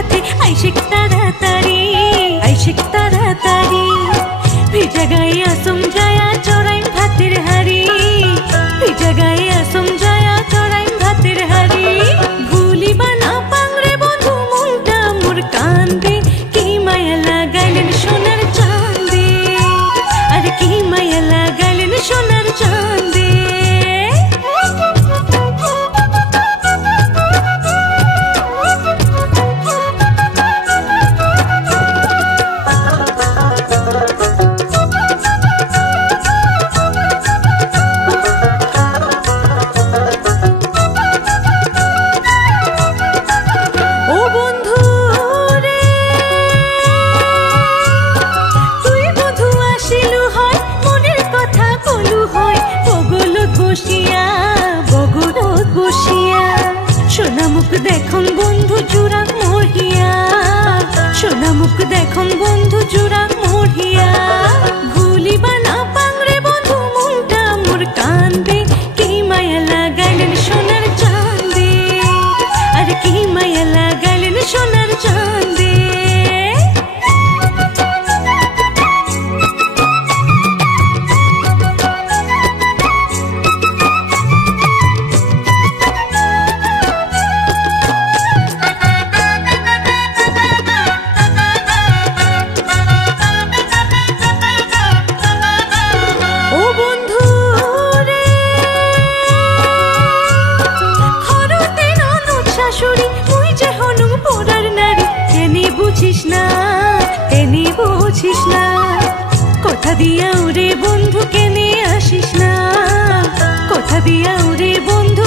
সাথে আইসিক তাড়াতাড়ি আইসিক তাড়াতাড়ি ভিজা গায়ে আসুম যায়া চড়াইম ভাতের হাড়ি ভিজা গায়ে আসুম যায়া চড়াইম ভাতের হাড়ি ভুলিবা না পাংরে বন্ধু মনটা মোর কান্দে কি মায়া লাগাইলেন সোনার চাঁদে আর কি মায়া লাগাইলেন সোনার চাঁদে দেখুন বন্ধু জুড়া মরিয়া সোনা মুখ দেখুন বন্ধু জুড়া মরিয়া ভুলিবা না পাংরে বন্ধু মনটা মোর কান্দে কি মায়া লাগাইলেন সোনার চাঁদে আর কি মায়া লাগাইলেন সোনার চাঁদে কথা দিয়া ওরে বন্ধু কেনে আসিস না কথা দিয়া ওরে বন্ধু